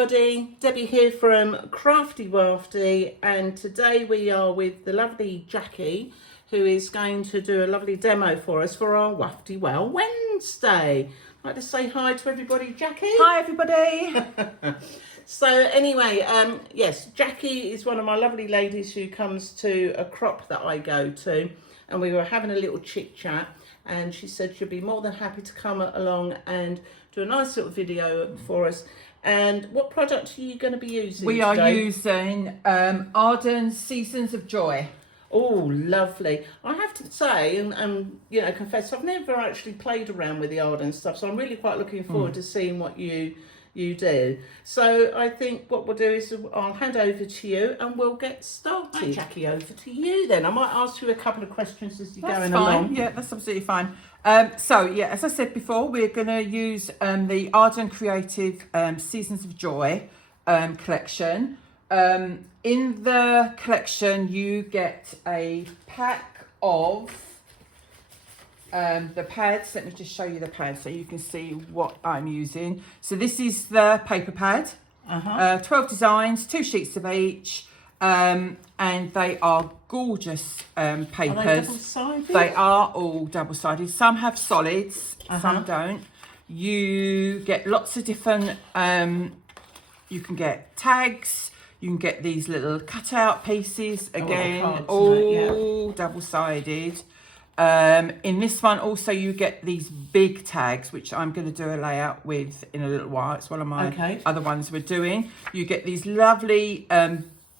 everybody, Debbie here from Craftywafty, and today we are with the lovely Jackie, who is going to do a lovely demo for us for our Wafty Wow Wednesday. I'd like to say hi to everybody, Jackie. Hi everybody. So anyway, yes, Jackie is one of my lovely ladies who comes to a crop that I go to, and we were having a little chit chat, and she said she'd be more than happy to come along and do a nice little video for us. And what product are you going to be using We today? are using Arden Seasons of Joy. Oh, lovely. I have to say, and you know, confess, I've never actually played around with the Arden stuff, so I'm really quite looking forward to seeing what you do. So I think what we'll do is I'll hand over to you and we'll get started. Right, Jackie, over to you then. I might ask you a couple of questions as you're going along. Yeah, that's absolutely fine. So yeah, as I said before, we're going to use the Arden Creative Seasons of Joy collection. In the collection, you get a pack of the pads. Let me just show you the pads so you can see what I'm using. So this is the paper pad. 12 designs, 2 sheets of each, and they are gorgeous papers. Are they double-sided? They are all double-sided. Some have solids, some don't. You get lots of different, you can get tags, you can get these little cutout pieces, again, all double-sided. In this one also you get these big tags, which I'm going to do a layout with in a little while. It's one of my other ones we're doing. You get these lovely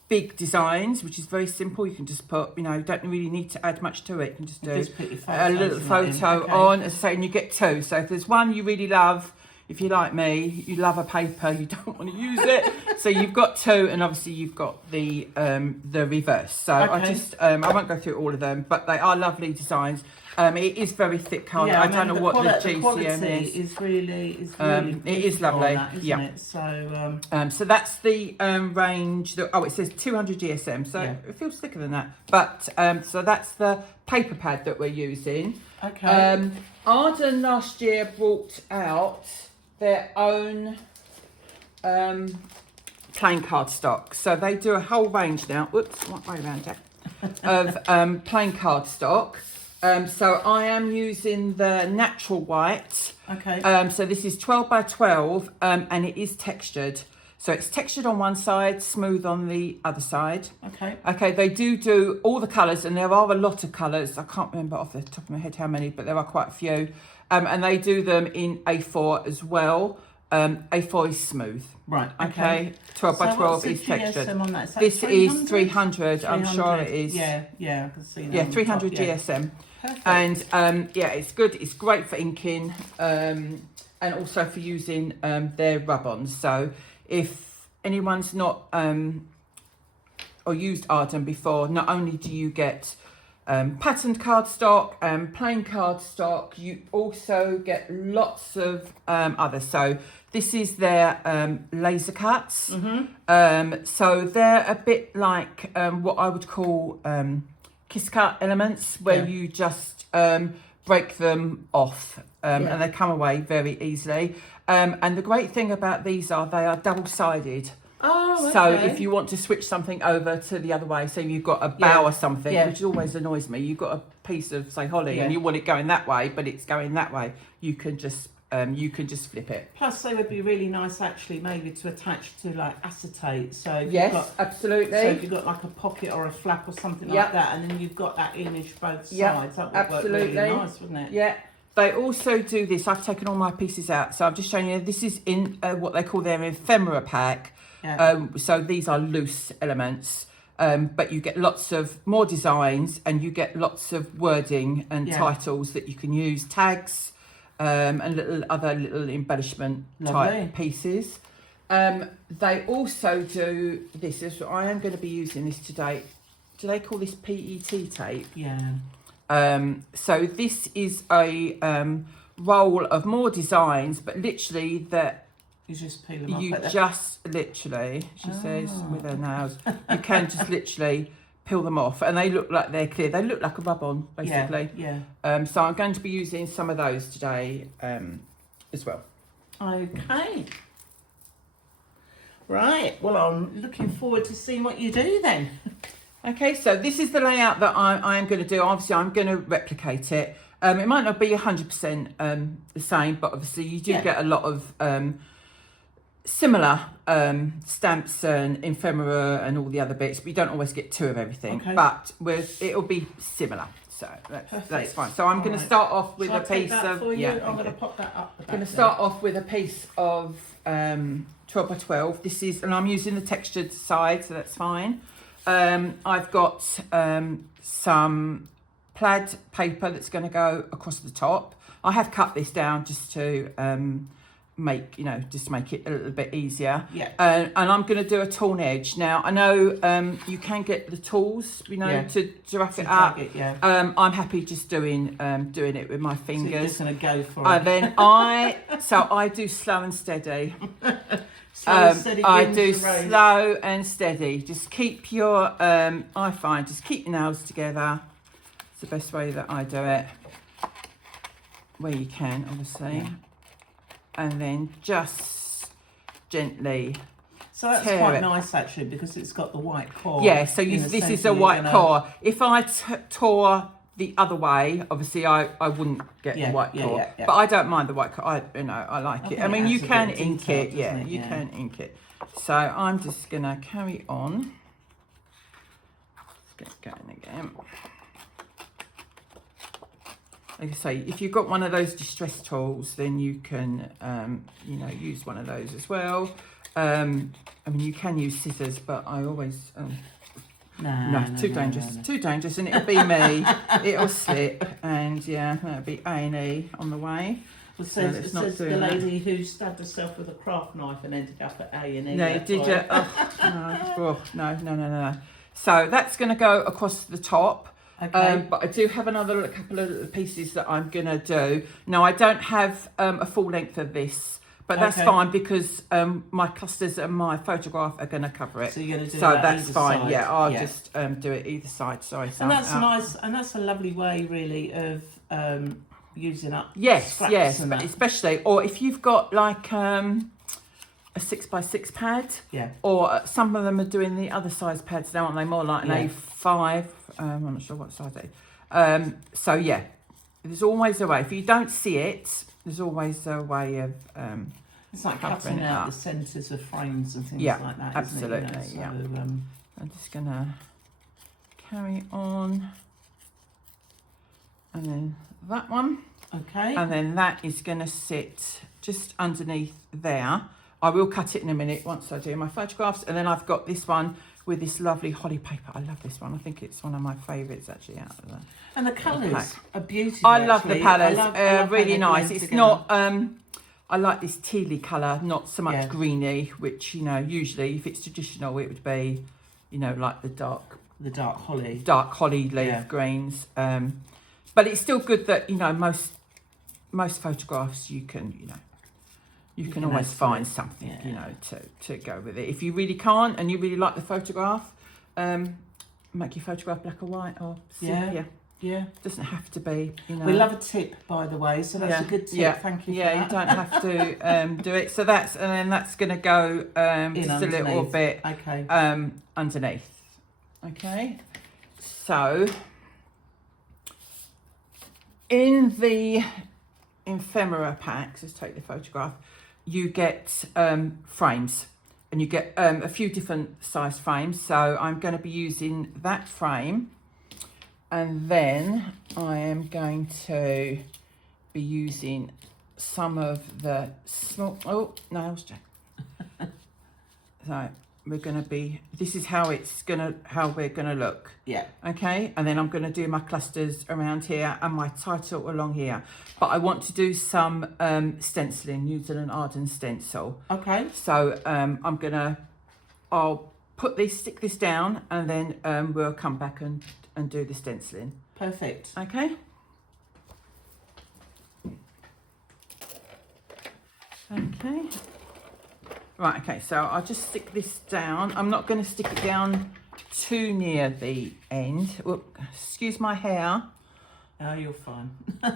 big designs, which is very simple. You can just put, you know, you don't really need to add much to it. You can just do a little photo on, as I say, and you get 2. So if there's one you really love, if you're like me, you love a paper, you don't want to use it, so you've got 2, and obviously you've got the reverse. So I just I won't go through all of them, but they are lovely designs. It is very thick card. I don't know what the GCM is. Is really it is lovely, isn't it? So so that's the range. It says 200 GSM, so it feels thicker than that. But so that's the paper pad that we're using. Arden last year brought out their own plain cardstock. So they do a whole range now. Whoops, what way around, Jack? Of plain cardstock. So I am using the natural white. So this is 12 by 12, and it is textured. So it's textured on one side, smooth on the other side. They do all the colours, and there are a lot of colours. I can't remember off the top of my head how many, but there are quite a few. And they do them in A4 as well. A4 is smooth. 12 by 12 is textured. On that? This is 300. I'm sure it is. Yeah, I can see that. Yeah, 300 GSM. Perfect. And yeah, it's good. It's great for inking, and also for using their rub-ons. So if anyone's not or used Arden before, not only do you get patterned cardstock and plain cardstock, you also get lots of others. So this is their laser cuts. So they're a bit like what I would call kiss cut elements, where you just break them off and they come away very easily. And the great thing about these are they are double-sided. So if you want to switch something over to the other way, so you've got a bow or something, which always annoys me, you've got a piece of, say, holly, and you want it going that way, but it's going that way, you can just flip it. Plus they would be really nice actually maybe to attach to like acetate. So absolutely. So if you've got like a pocket or a flap or something like that, and then you've got that image both sides, that would work really nice, wouldn't it? Yeah. They also do this. I've taken all my pieces out, so I'm just showing you. This is in what they call their ephemera pack. So these are loose elements, but you get lots of more designs, and you get lots of wording and titles that you can use, tags, and other little embellishment type pieces. They also do this. I am going to be using this today. Do they call this PET tape? So this is a roll of more designs, but literally that you just peel them off. You just literally, she says with her nails, you can just literally peel them off, and they look like they're clear. They look like a rub-on, basically. So I'm going to be using some of those today as well. Okay. Right, well, I'm looking forward to seeing what you do then. Okay, so this is the layout that I am going to do. Obviously, I'm going to replicate it. It might not be 100% the same, but obviously you do get a lot of similar stamps and ephemera and all the other bits, but you don't always get 2 of everything. Okay. But it'll be similar, so that's fine. So I'm going to start off with Shall a I take piece that of for you? yeah. I'm going to pop that up. I'm going to start off with a piece of 12 by 12. This is, and I'm using the textured side, so that's fine. I've got some plaid paper that's going to go across the top. I have cut this down just to make it a little bit easier. Yeah. And I'm going to do a torn edge. Now I know you can get the tools, to rough it up. I'm happy just doing it with my fingers. So you're just going to go for it. Then I do slow and steady. I do slow and steady. Just keep your I find just keep your nails together. It's the best way that I do it, where you can, obviously. And then just gently. So that's quite nice actually, because it's got the white core. Yeah, so this is a white core. If I tore the other way, obviously I wouldn't get the white core. But I don't mind the white core. I like it. I mean, you can ink it. Yeah, you can ink it. So I'm just going to carry on. Let's get going again. Like I say, if you've got one of those distress tools, then you can, use one of those as well. I mean, you can use scissors, but I always... No, too dangerous, and it'll be me. It'll slip, and that'll be A&E on the way. It says the lady who stabbed herself with a craft knife and ended up at A&E. No, did you? Oh, no. So that's going to go across the top. Okay. But I do have another couple of little pieces that I'm going to do. Now, I don't have a full length of this, but that's fine because my clusters and my photograph are going to cover it. So you're going to do that's fine. Side. Yeah, I'll just do it either side. Sorry. And that's nice, and that's a lovely way, really, of using up. Yes, but especially, or if you've got like a 6x6 pad. Yeah. Or some of them are doing the other size pads now, aren't they? More like an A5. I'm not sure what size it is. So yeah, there's always a way. If you don't see it, there's always a way of it's like cutting out the centres of frames and things like that. Absolutely. Isn't it? Yeah. I'm just gonna carry on, and then that one. Okay. And then that is gonna sit just underneath there. I will cut it in a minute once I do my photographs, and then I've got this one with this lovely holly paper. I love this one. I think it's one of my favourites actually out of that. And the colours are beautiful. I love the colours. Really nice. It's together. not. I like this tealy colour, not so much greeny, which usually if it's traditional it would be, like the dark holly leaf greens. But it's still good that most photographs you can you can always find something, to go with it. If you really can't and you really like the photograph, make your photograph black or white or sepia. Yeah. Doesn't have to be, We love a tip, by the way, so that's a good tip. Thank you for that. You don't have to do it. So that's going to go just underneath. A little bit underneath. Okay. So in the ephemera packs, let's take the photograph, you get frames, and you get a few different size frames. So I'm going to be using that frame, and then I am going to be using some of the small nails, Jack. So we're going to be, this is how we're going to look. Yeah. Okay, and then I'm going to do my clusters around here and my title along here. But I want to do some stenciling using an Arden stencil. Okay. So I'll stick this down, and then we'll come back and do the stenciling. Perfect. Okay. Okay. Right, okay, so I'll just stick this down. I'm not going to stick it down too near the end. Whoop, excuse my hair. Oh, you're fine.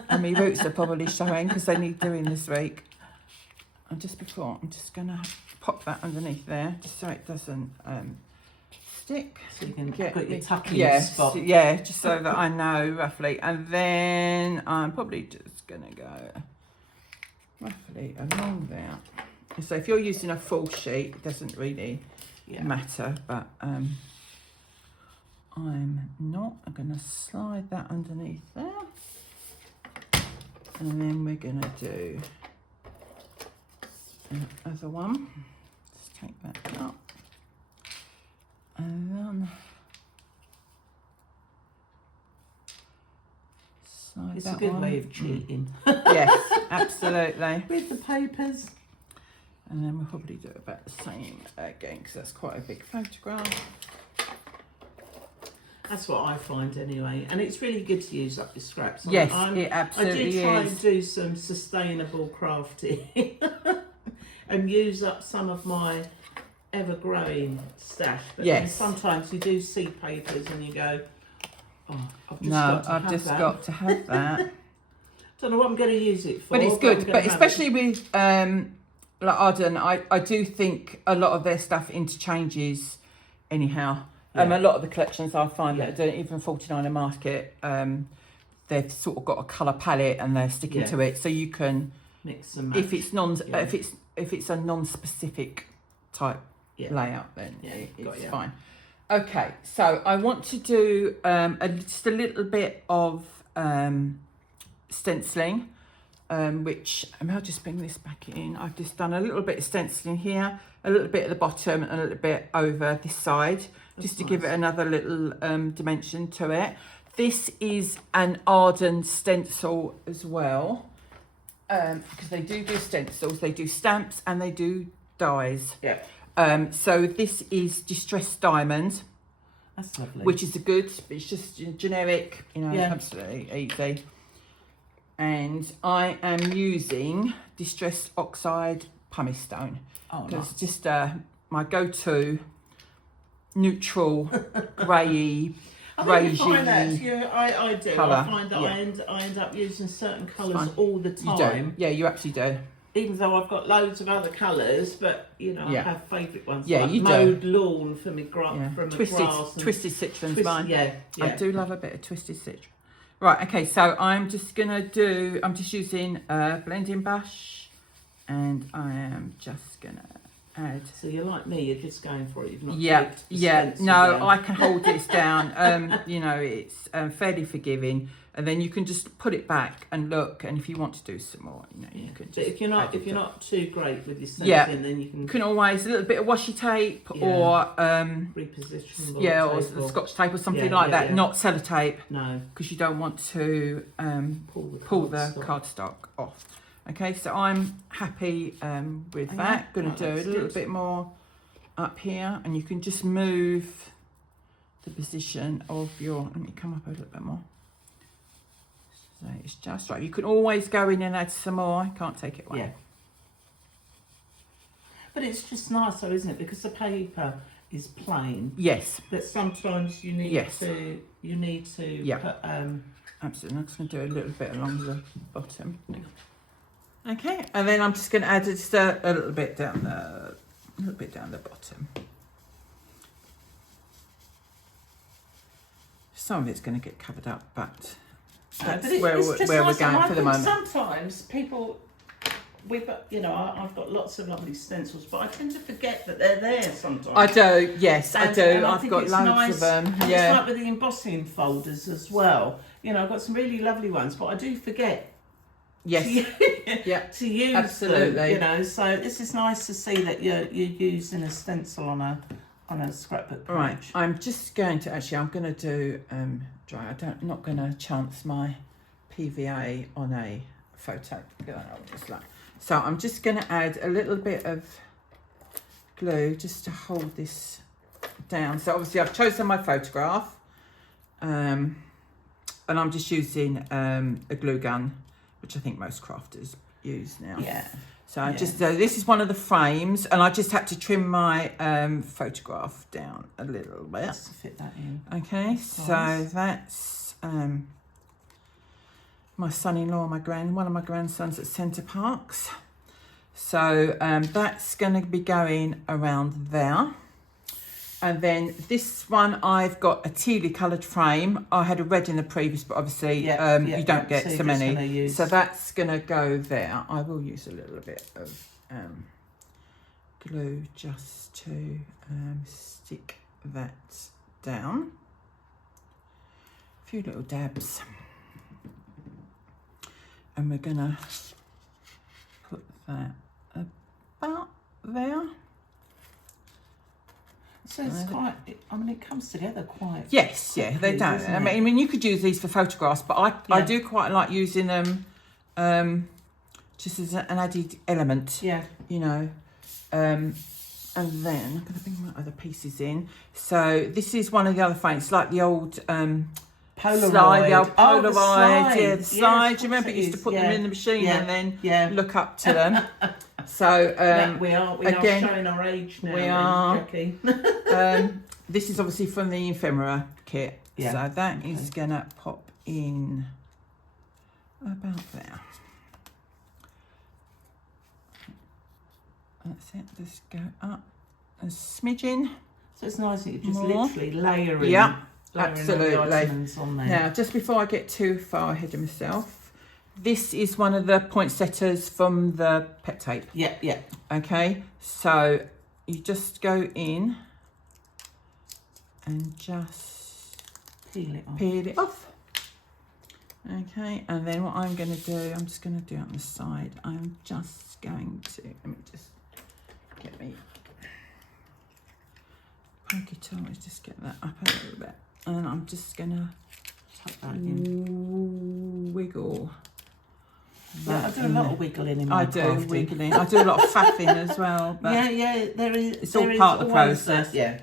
And my roots are probably showing because they need doing this week. And just before, I'm just going to pop that underneath there, just so it doesn't stick. So you can get your tucking spot. spot. Yeah, just so that I know roughly. And then I'm probably just going to go roughly along there. So if you're using a full sheet, it doesn't really matter, but I'm not. I'm going to slide that underneath there. And then we're going to do another one. Just take that out. And then slide it's that a good one. way of cheating. Yes, absolutely. With the papers. And then we'll probably do about the same again, because that's quite a big photograph. That's what I find anyway, and it's really good to use up your scraps. Yes, it absolutely is. I do try and do some sustainable crafting and use up some of my ever-growing stash. But then sometimes you do see papers and you go, "Oh, I've just got to have that." Don't know what I'm going to use it for. But it's good. But especially with like Arden, I do think a lot of their stuff interchanges anyhow. A lot of the collections I find that are doing even 49 and Market, they've sort of got a colour palette and they're sticking to it, so you can mix and match. If it's a non-specific type layout, then it's fine. Okay, so I want to do just a little bit of stenciling, which I'll just bring this back in. I've just done a little bit of stenciling here, a little bit at the bottom and a little bit over this side. Just to give it another little dimension to it. This is an Arden stencil as well, because they do stencils, they do stamps and they do dies. Yeah. So this is Distressed Diamond. That's lovely. Which is it's just generic, absolutely easy. And I am using Distressed Oxide Pumice Stone. Oh, nice. It's just my go-to neutral, grey, greyish. I do. Colour. I find that I end up using certain colours all the time. You do. Yeah, you actually do. Even though I've got loads of other colours, but I have favourite ones. Yeah, like you mowed lawn for my grass. Twisted Citron's mine. Yeah. I do love a bit of Twisted Citron. Right. Okay. So I'm just using a blending brush, and I am just gonna add. So you're like me, you're just going for it. You've not No, down. I can hold this down. It's fairly forgiving, and then you can just put it back and look. And if you want to do some more, you can. Just but if you're not too great with your stenciling, then you can always a little bit of washi tape or reposition. or Scotch tape or something like that. Yeah. Not sellotape. No, because you don't want to pull the cardstock off. Okay, so I'm happy with that. Going to do a little bit more up here, and you can just move the position of your. Let me come up a little bit more. So it's just right. You can always go in and add some more. I can't take it away. Yeah. But it's just nice, though, isn't it? Because the paper is plain. Yes. That sometimes you need to. You need to. Yeah. Put, absolutely. I'm just going to do a little bit along the bottom. Okay, and then I'm just going to add just a little bit down the bottom. Some of it's going to get covered up, but that's where we're going for the moment. Sometimes people, I've got lots of lovely stencils, but I tend to forget that they're there sometimes. I do, yes, I do. And I've got loads of them. And it's like with the embossing folders as well. I've got some really lovely ones, but I do forget. Yes. To use absolutely. them, so this is nice to see that you're using a stencil on a scrapbook page. Right, I'm just going to I'm going to do dry. I'm not going to chance my PVA on a photo. So I'm just going to add a little bit of glue just to hold this down. So obviously I've chosen my photograph, and I'm just using a glue gun, which I think most crafters use now. Yeah. So this is one of the frames, and I just had to trim my photograph down a little bit. Just to fit that in. Okay, so that's my son-in-law, one of my grandsons at Centre Parks. So that's going to be going around there. And then this one, I've got a tealy coloured frame. I had a red in the previous, but obviously you don't get so many. So that's going to go there. I will use a little bit of glue just to stick that down. A few little dabs. And we're going to put that about there. So it's quite, I mean, it comes together quite. Yes, yeah, they don't. I mean, you could use these for photographs, but I do quite like using them just as an added element. Yeah. You know. And then I'm going to bring my other pieces in. So this is one of the other frames. It's like the old Polaroid. Slide, the old Polaroid. The slide. Yeah, the slide. Yes, Do you remember you used to put them in the machine and then look up to them? So we are again, showing our age now. We are. Jackie. This is obviously from the ephemera kit. Yeah. So that is gonna pop in about there. That's it. Just go up a smidgen. So it's nice that you just More. literally layering. Yeah, layering absolutely. all the items on there. Now, just before I get too far ahead of myself, this is one of the poinsettias from the pet tape. Yeah, yeah. Okay, so you just go in and just peel it off. Okay, and then what I'm going to do, I'm just going to do it on the side. I'm just going to, let me just get me pokey tool, just get that up a little bit. And I'm just going to tuck that in. Wiggle. Yeah, I do a lot of wiggling in my crafting. Wiggling. I do a lot of faffing as well. But yeah, there is. It's all part of the process. Yeah,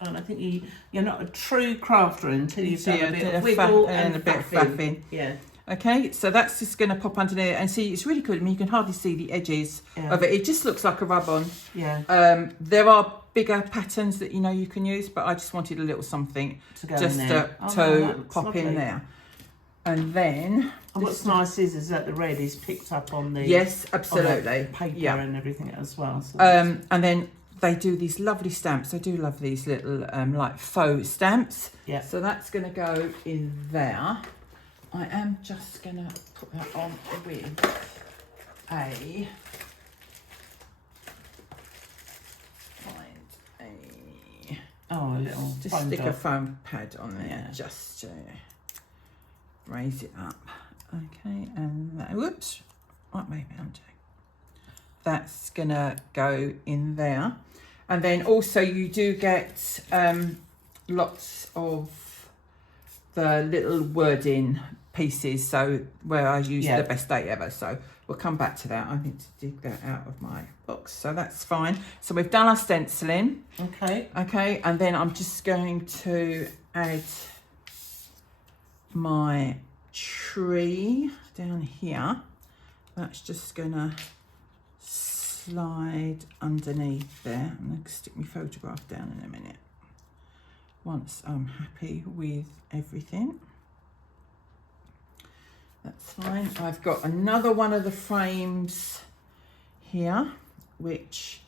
and I think you're not a true crafter until you've done a bit of wiggle wiggle and a bit of faffing. Yeah. Okay, so that's just going to pop underneath, and see, it's really good. I mean, you can hardly see the edges of it. It just looks like a rub-on. Yeah. There are bigger patterns that you can use, but I just wanted a little something to go just in there. to pop in there. And then, and what's nice is that the red is picked up on the absolutely paper and everything as well. So and then they do these lovely stamps. I do love these little like faux stamps. Yeah. So that's going to go in there. I am just going to put that on with a little just stick a foam pad on there just to raise it up. Okay, and that, whoops, what maybe I'm doing. That's gonna go in there, and then also you do get lots of the little wording pieces. So where I use the best day ever. So we'll come back to that. I need to dig that out of my box. So that's fine. So we've done our stenciling. Okay. Okay, and then I'm just going to add my tree down here. That's just gonna slide underneath there. I'm gonna stick my photograph down in a minute once I'm happy with everything. That's fine. I've got another one of the frames here, which,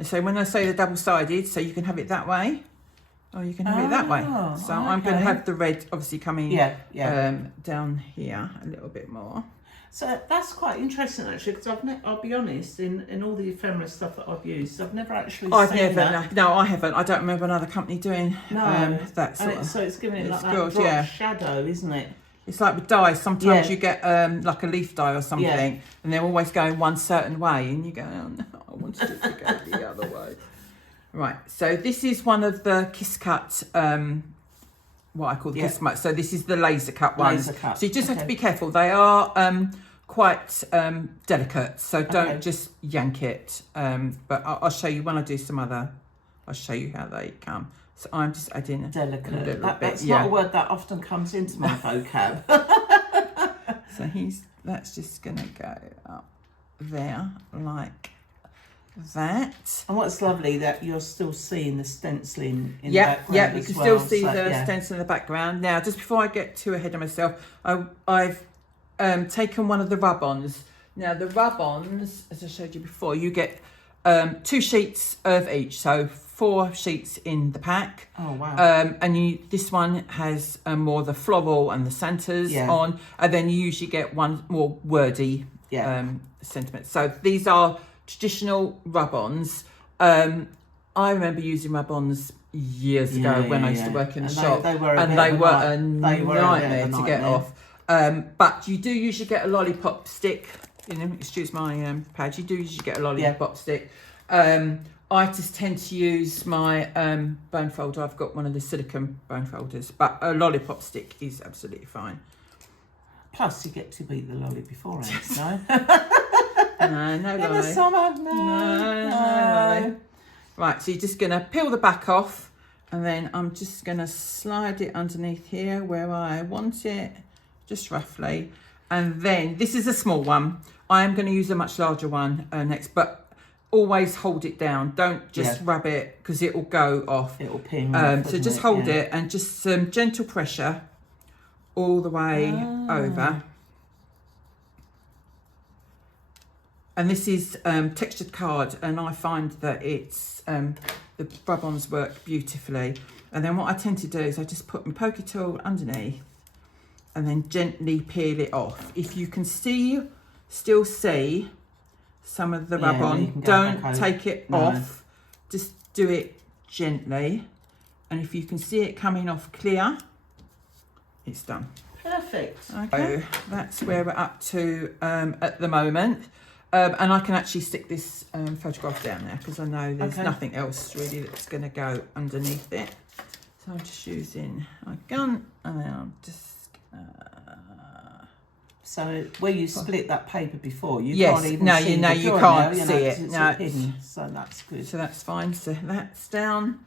so when I say the double-sided, so you can have it that way or you can have it that way. So I'm going to have the red obviously coming down here a little bit more. So that's quite interesting actually, because I'll be honest, in all the ephemera stuff that I've used, I've never actually seen that. No, I haven't. I don't remember another company doing that sort of. So it's giving it like that good, drop shadow, isn't it? It's like with dyes. Sometimes you get like a leaf dye or something, and they're always going one certain way, and you go, oh no, I wanted it to go the other way. Right. So this is one of the Kiss Cut, what I call the Kiss Cut. So this is the laser cut ones. So you just have to be careful. They are quite delicate, so don't just yank it. But I'll show you when I do some other. I'll show you how they come. So I'm just adding delicate. A little bit. That's not a word that often comes into my vocab. So that's just gonna go up there like that. And what's lovely that you're still seeing the stenciling in the background. Yeah, you can still see the stencil in the background. Now, just before I get too ahead of myself, I've taken one of the rub-ons Now the rub-ons, as I showed you before, you get 2 sheets of each, so 4 sheets in the pack. Oh wow! And this one has more the floral and the Santas on, and then you usually get one more wordy sentiment. So these are traditional rub-ons. I remember using rub-ons years ago when I used to work in the shop, they were a nightmare to get off. But you do usually get a lollipop stick. Excuse my pad. You do usually get a lollipop stick. I just tend to use my bone folder. I've got one of the silicone bone folders, but a lollipop stick is absolutely fine. Plus, you get to eat the lolly beforehand, no? No lolly. In the summer, no lolly. Right, so you're just going to peel the back off, and then I'm just going to slide it underneath here where I want it, just roughly. And then, this is a small one. I am going to use a much larger one next, but always hold it down. Don't just rub it, because it will go off. It will ping. So just hold it, and just some gentle pressure all the way over. And this is textured card, and I find that it's the rub-ons work beautifully. And then what I tend to do is I just put my poker tool underneath and then gently peel it off. If you can still see some of the rub-on, don't take it off. Just do it gently. And if you can see it coming off clear, it's done. Perfect. Okay, so that's where we're up to at the moment. And I can actually stick this photograph down there, because I know there's nothing else really that's going to go underneath it. So I'm just using my gun, and then I'm just... So where you split that paper before, you yes, can't even no, see you know, the you drawing can't now, see it. It's No, hidden, so that's good. So that's fine. So that's down,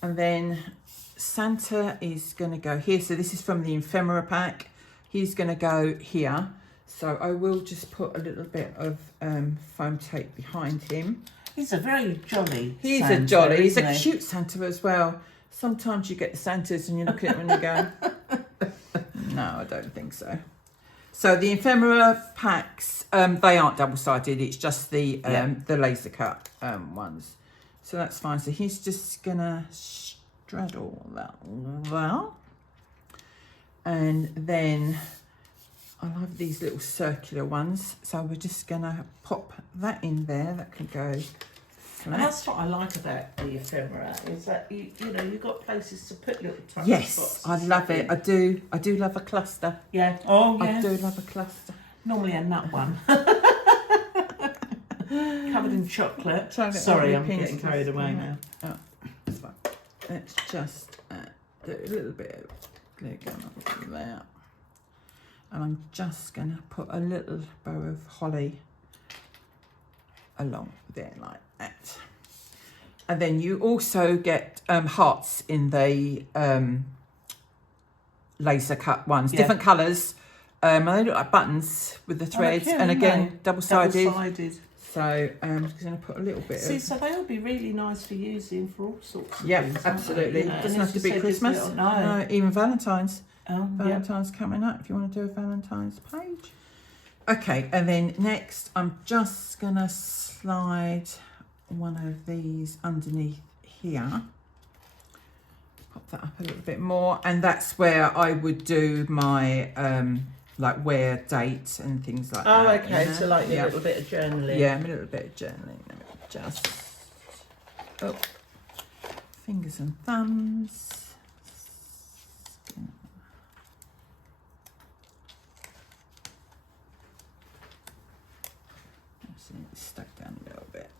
and then Santa is going to go here. So this is from the ephemera pack. He's going to go here. So I will just put a little bit of foam tape behind him. He's a very jolly He's Santa, a jolly. He's isn't a he? cute Santa as well. Sometimes you get the Santas and you look at it and you go, no, I don't think so. So the ephemera packs, they aren't double-sided. It's just the laser cut ones. So that's fine. So he's just going to straddle that well. And then I love these little circular ones. So we're just going to pop that in there. That can go flat. And that's what I like about the ephemera, is that you know, you've got places to put little tiny Yes, spots. I love it. I do love a cluster. Yeah. Oh yeah. I do love a cluster. Normally a nut one. Covered in chocolate. Sorry, I'm getting carried away now. Oh, that's fine. Let's just do a little bit of glue gun over there. And I'm just going to put a little bow of holly along there like that. And then you also get hearts in the laser cut ones, different colours. And they look like buttons with the threads, and again, double-sided. So I'm just going to put a little bit of... so they'll be really nice for using for all sorts of yeah, things. absolutely. You know, Doesn't have to be Christmas. No, even Valentine's. Valentine's coming up if you want to do a Valentine's page. Okay, and then next I'm just going to slide one of these underneath here. Pop that up a little bit more, and that's where I would do my like wear dates and things like that. Oh, okay, you know? so like a little bit of journaling. Yeah, a little bit of journaling. Let me just... Oh, fingers and thumbs. It's stuck down a little bit.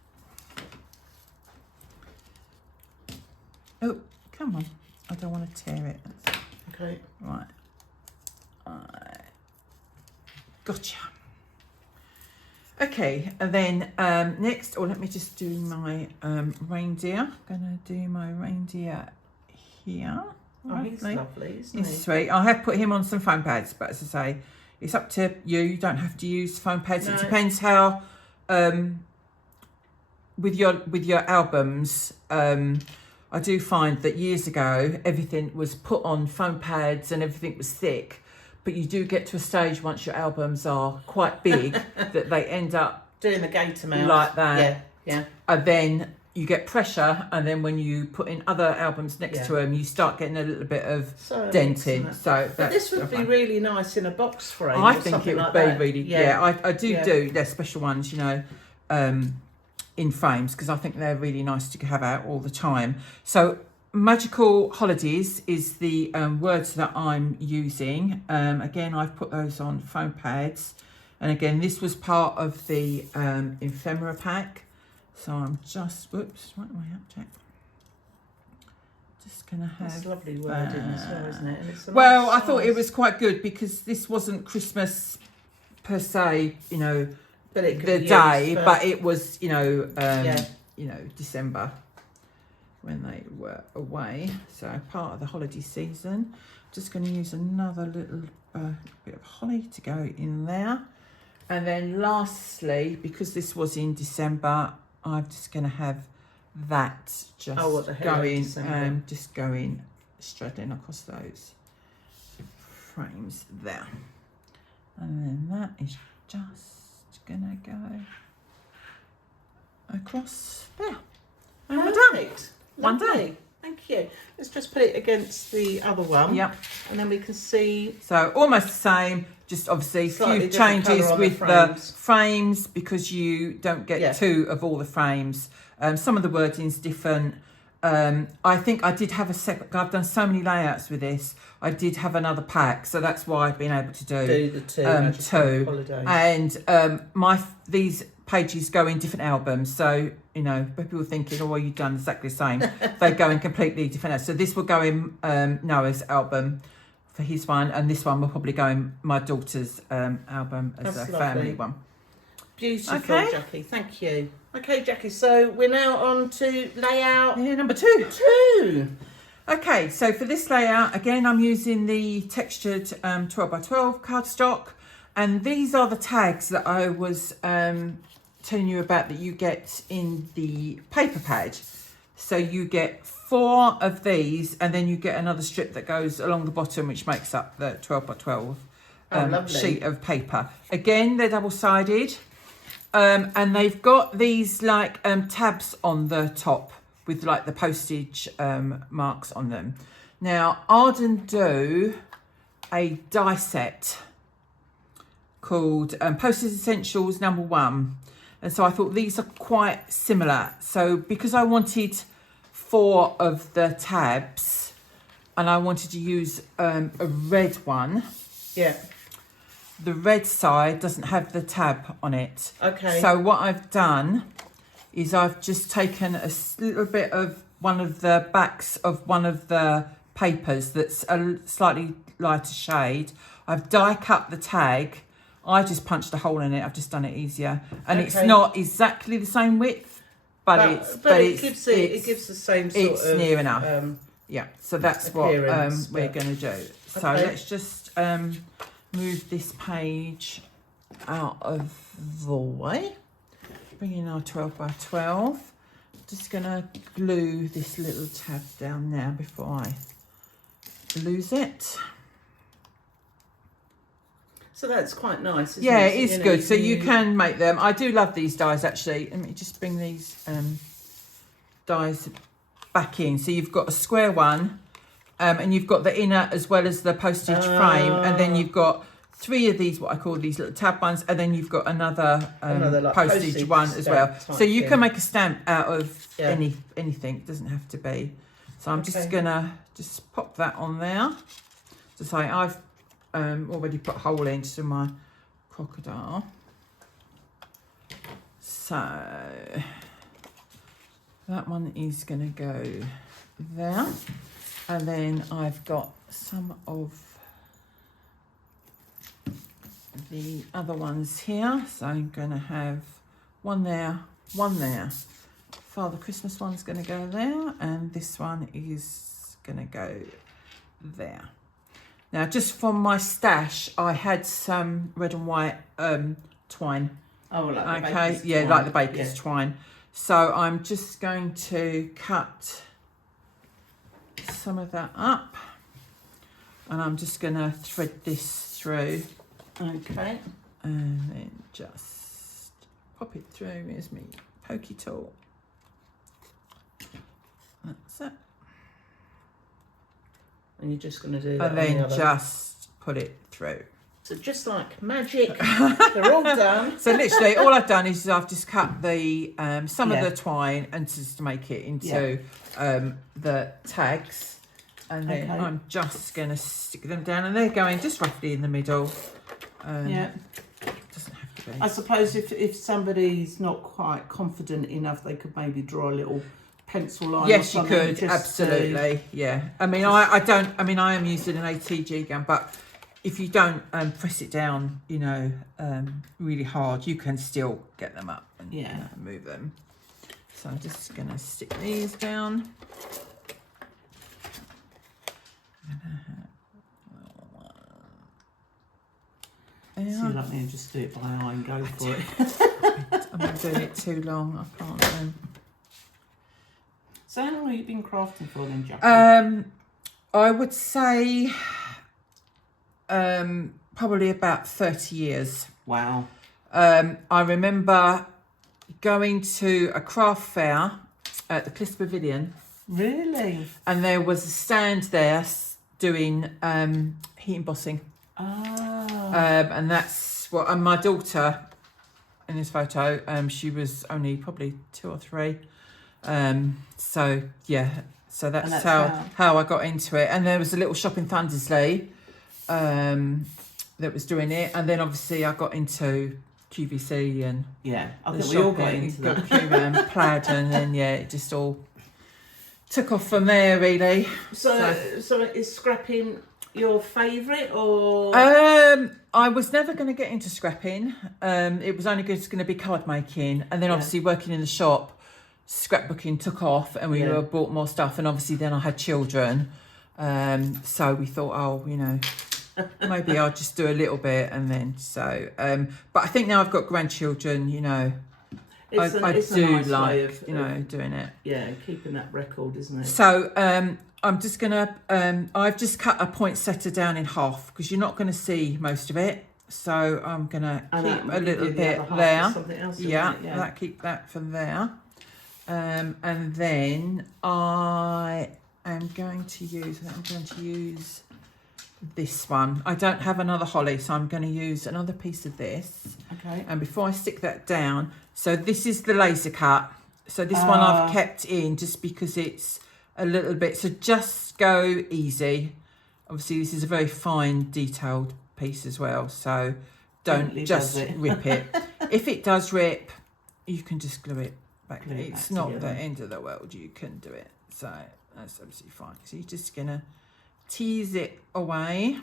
Oh, come on. I don't want to tear it. Okay. Right. Gotcha. Okay, and then next, let me just do my reindeer. I'm going to do my reindeer here. Oh, he's lovely, isn't he? He's sweet. I have put him on some foam pads, but as I say, it's up to you. You don't have to use foam pads. No. It depends how, with your albums, I do find that years ago, everything was put on foam pads and everything was thick. but you do get to a stage once your albums are quite big that they end up doing the gator mouth like that. Yeah. And then you get pressure, and then when you put in other albums next to them, you start getting a little bit of denting. So but this would be really nice in a box frame. I think it would be really. I do do their special ones, you know, in frames, because I think they're really nice to have out all the time. So Magical Holidays is the words that I'm using. Again, I've put those on foam pads, and again, this was part of the ephemera pack. So I'm just, whoops, right way up, Jack. Just gonna have. It's lovely wording as well, isn't it? And it's well, I thought it was quite good because this wasn't Christmas per se, you know, but it the day, but it was, you know, December when they were away. So part of the holiday season. Just going to use another little bit of holly to go in there, and then lastly, because this was in December, I'm just going to have that just going, just going straddling across those frames there, and then that is just going to go across there. And we're done. One day. Thank you. Let's just put it against the other one. Yep. And then we can see. So almost the same, just obviously a few changes with the frames because you don't get two of all the frames. Some of the wording's different. I think I did have a second. I've done so many layouts with this. I did have another pack, so that's why I've been able to do the two. Holidays. And these pages go in different albums, so you know people are thinking, oh, well, you've done exactly the same. They go in completely different. So this will go in Noah's album for his one, and this one will probably go in my daughter's album as a family one. Beautiful, okay. Jackie, thank you. Okay, Jackie, so we're now on to layout number two. Okay, so for this layout, again, I'm using the textured 12x12 cardstock, and these are the tags that I was telling you about that you get in the paper pad. So you get 4 of these, and then you get another strip that goes along the bottom, which makes up the 12x12 sheet of paper. Again, they're double-sided, and they've got these like tabs on the top with like the postage marks on them. Now, Arden do a die set called Postage Essentials #1. And so I thought these are quite similar. So because I wanted 4 of the tabs and I wanted to use a red one. Yeah. The red side doesn't have the tab on it. Okay. So what I've done is I've just taken a little bit of one of the backs of one of the papers that's a slightly lighter shade. I've die cut the tag. I just punched a hole in it. I've just done it easier, and it's not exactly the same width, but it gives the same sort of. It's near enough. Yeah. So that's what we're going to do. So let's just move this page out of the way. Bring in our 12x12. Just going to glue this little tab down now before I lose it. So that's quite nice, isn't it? Yeah, it is good. So you can make them. I do love these dies, actually. Let me just bring these dies back in. So you've got a square one, and you've got the inner as well as the postage frame. And then you've got 3 of these, what I call these little tab ones. And then you've got another like postage one as well. So you can make a stamp out of anything. It doesn't have to be. So I'm just going to just pop that on there. To say I've already put a hole into my crocodile. So that one is going to go there. And then I've got some of the other ones here. So I'm going to have one there, one there. Father Christmas one's going to go there, and this one is going to go there. Now, just from my stash, I had some red and white twine. Oh, like the baker's twine. Like the baker's yeah. twine. So I'm just going to cut some of that up. And I'm just going to thread this through. Okay. And then just pop it through. Here's my pokey tool. That's it. And you're just going to do that And on the then other. just put it through. So just like magic, they're all done. So literally all I've done is I've just cut the some of the twine and just to make it into the tags. And then I'm just going to stick them down, and they're going just roughly in the middle. Yeah. Doesn't have to be. I suppose if somebody's not quite confident enough, they could maybe draw a little pencil line. Yes, or you something could, just absolutely. Yeah. I mean, I am using an ATG gun, but if you don't press it down, you know, really hard, you can still get them up and you know, move them. So I'm just going to stick these down. So you like me to just do it by eye and go for it. I'm not doing it too long. I can't. So how long have you been crafting for then, Jackie? I would say probably about 30 years. Wow. I remember going to a craft fair at the Cliffs Pavilion. Really? And there was a stand there doing heat embossing. And that's what, and my daughter in this photo, she was only probably 2 or 3. So yeah, so that's how I got into it. And there was a little shop in Thundersley that was doing it, and then obviously I got into QVC and I think we all got into that. Plaid, and then it just all took off from there really. So is scrapping your favourite, or? I was never going to get into scrapping. It was only just going to be card making, and then obviously working in the shop, scrapbooking took off, and we bought more stuff, and obviously then I had children, so we thought, oh, you know, maybe I'll just do a little bit, and then but I think now I've got grandchildren, you know, I do nice like you know doing it. Yeah, keeping that record, isn't it? So I'm just gonna I've just cut a poinsettia down in half because you're not gonna see most of it. So I'm gonna keep a little bit there. That keep that from there. And then I am going to use this one. I don't have another holly, so I'm going to use another piece of this. Okay. And before I stick that down, so this is the laser cut. So this one I've kept in just because it's a little bit, so just go easy. Obviously this is a very fine detailed piece as well, so don't just rip it. If it does rip, you can just glue it back. It's not the end of the world, you can do it, so that's absolutely fine. So you're just gonna tease it away,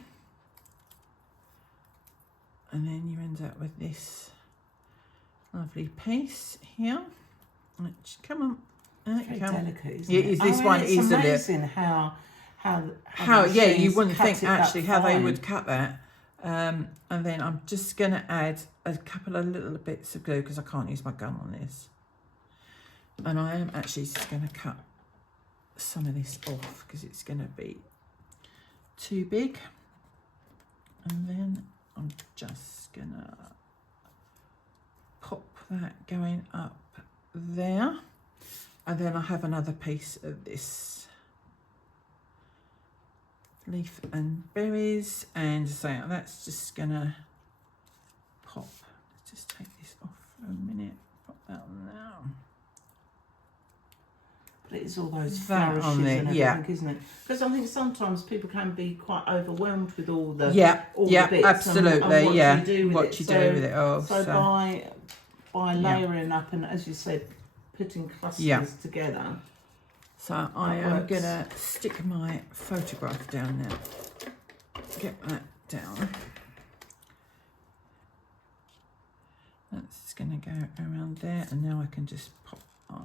and then you end up with this lovely piece here. Which, come on, very delicate, isn't it? Is this one it's easily? Amazing how you wouldn't think actually how they fine. would cut that. And then I'm just going to add a couple of little bits of glue because I can't use my gun on this. And I am actually just going to cut some of this off because it's going to be too big. And then I'm just going to pop that going up there. And then I have another piece of this leaf and berries, and so that's just gonna pop. Let's just take this off for a minute. Pop that on now. But it's all those flourishes and everything, isn't it? Because I think sometimes people can be quite overwhelmed with all the bits absolutely, and what you do with it all. So by layering up and, as you said, putting clusters together. So I am going to stick my photograph down now. Get that down. That's going to go around there, and now I can just pop my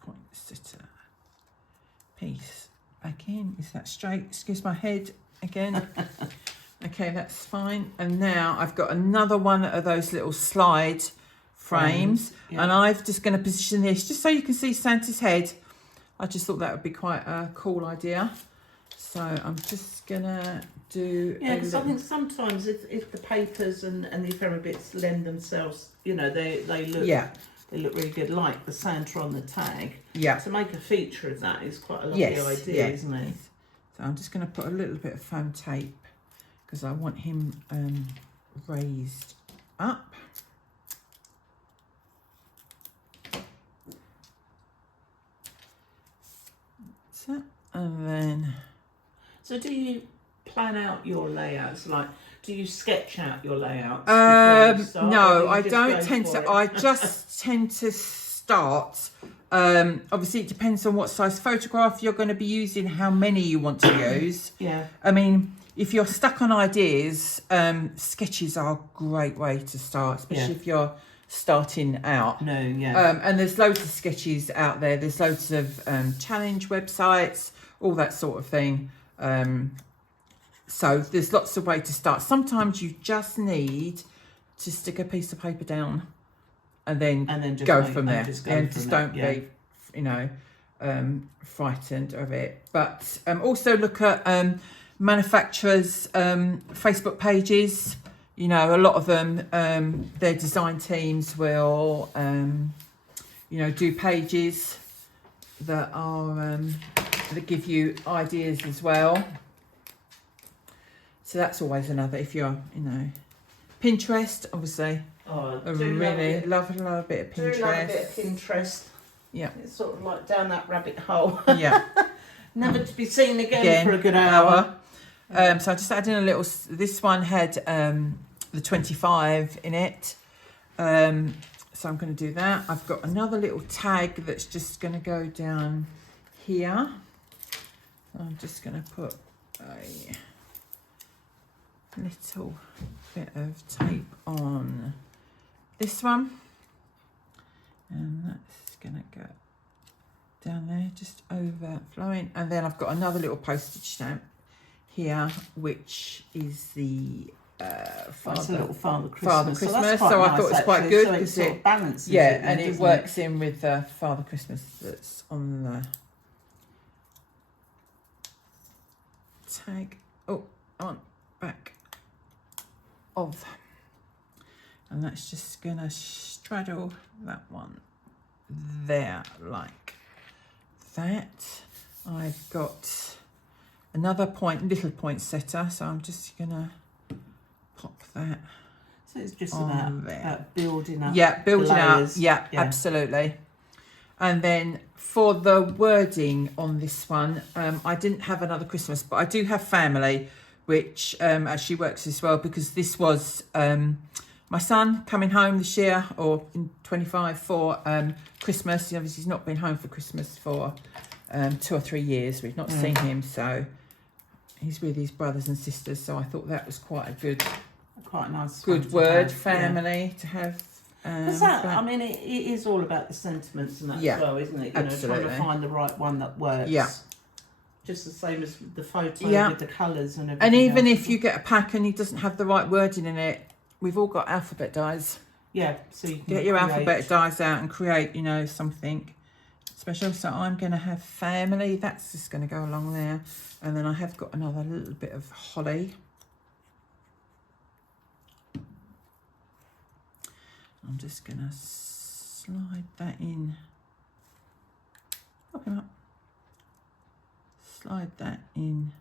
poinsettia piece back in. Is that straight? Excuse my head again. Okay, that's fine. And now I've got another one of those little slide frames, and I'm just going to position this just so you can see Santa's head. I just thought that would be quite a cool idea. So I'm just gonna do. Yeah, because I think sometimes if the papers and the ephemera bits lend themselves, you know, they look they look really good, like the Santa on the tag. Yeah. To make a feature of that is quite a lovely idea, isn't it? So I'm just going to put a little bit of foam tape because I want him raised up. So, and then. So do you plan out your layouts? Like, do you sketch out your layouts? No, I don't tend to. I just tend to start. Obviously, it depends on what size photograph you're going to be using, how many you want to use. Yeah. I mean, if you're stuck on ideas, sketches are a great way to start, especially if you're starting out. No, yeah. And there's loads of sketches out there. There's loads of challenge websites, all that sort of thing. So there's lots of ways to start. Sometimes you just need to stick a piece of paper down and then just go from there. And just don't be, you know, frightened of it. But also look at manufacturers' Facebook pages. You know, a lot of them, their design teams will, you know, do pages that are that give you ideas as well. So that's always another. If you're, you know, Pinterest, obviously. Oh, I really love a bit of Pinterest. Do love a bit of Pinterest. Yeah. It's sort of like down that rabbit hole. Yeah. Never to be seen again for a good hour. So I just added in a little. This one had the 25 in it. So I'm going to do that. I've got another little tag that's just going to go down here. I'm just going to put a little bit of tape on this one, and that's going to go down there, just overflowing. And then I've got another little postage stamp here, which is the It's a little Father Christmas. Father Christmas. So, So I nice, thought it was quite good because it balances. and it works in with Father Christmas that's on the tag. Oh, on back of, and that's just gonna straddle that one there like that. I've got another little poinsettia, so I'm just gonna pop that. So it's just about building up. Yeah, building up. Yeah, Absolutely. And then for the wording on this one, I didn't have another Christmas, but I do have family, which actually works as well, because this was my son coming home this year, or in 25 for Christmas. Obviously, he's not been home for Christmas for 2 or 3 years. We've not seen him, so he's with his brothers and sisters. So I thought that was quite a nice good word, family, to have. I mean, it is all about the sentiments and that as well, isn't it? You absolutely. know, trying to find the right one that works. Yeah. Just the same as the photo with the colours and everything. And even else. if you get a pack and it doesn't have the right wording in it, we've all got alphabet dies. Yeah, so you can get your alphabet dies out and create, you know, something special. So I'm going to have family. That's just going to go along there. And then I have got another little bit of holly. I'm just going to slide that in. Pop him up. Slide that in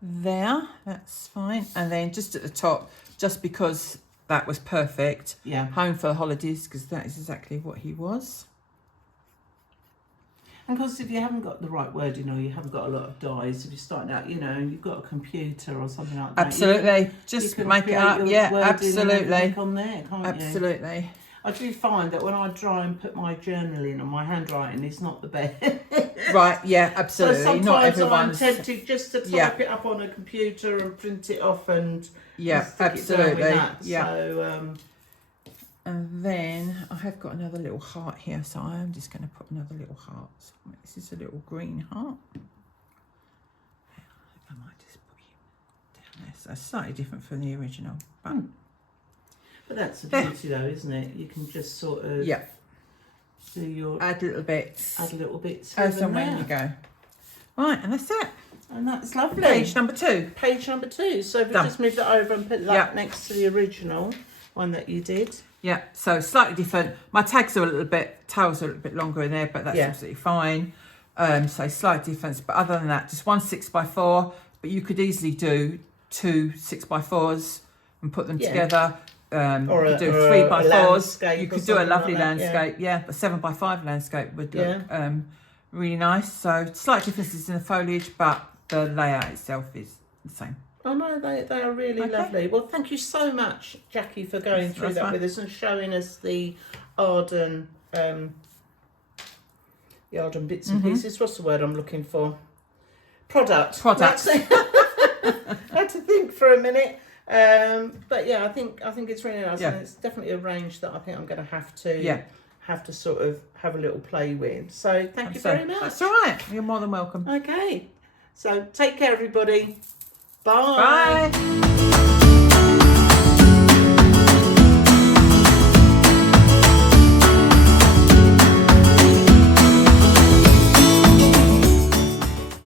there. That's fine. And then just at the top, just because that was perfect. Yeah. Home for the holidays, because that is exactly what he was. And because if you haven't got the right wording, or you haven't got a lot of dies, if you're starting out, you know, and you've got a computer or something like that. Absolutely. Just make it up. Yeah, absolutely. On there, can't absolutely. You? I do find that when I try and put my journal in, and my handwriting is not the best. Right, yeah, absolutely. So sometimes not everyone's... I'm tempted just to type it up on a computer and print it off and stick absolutely. It down with that. Yeah. So, and then I have got another little heart here, so I am just going to put another little heart. So this is a little green heart. I might just put him down there. So it's slightly different from the original, but... But that's the beauty though, isn't it? You can just sort of do your... Add little bits. Add little bits. As and when you go. Right, and that's it. And that's lovely. Page number 2. Page number 2. So if we Done. just move that over and put that next to the original one that you did. Yeah, so slightly different. My tags are a little bit, tails are a little bit longer in there, but that's absolutely fine. So slight difference, but other than that, just 1 6x4. But you could easily do 2 6x4s and put them together. Or you could do or 3x4s. You could do a lovely like that, landscape. Yeah, a 7x5 landscape would look really nice. So slight differences in the foliage, but the layout itself is the same. Oh no, they are really lovely. Well, thank you so much, Jackie, for going through that with us and showing us the Arden bits and pieces. What's the word I'm looking for? Products. Products. I had to think for a minute. But yeah, I think it's really nice, and it's definitely a range that I think I'm going to have to sort of have a little play with. So thank you very much. That's all right. You're more than welcome. Okay. So take care, everybody. Bye. Bye.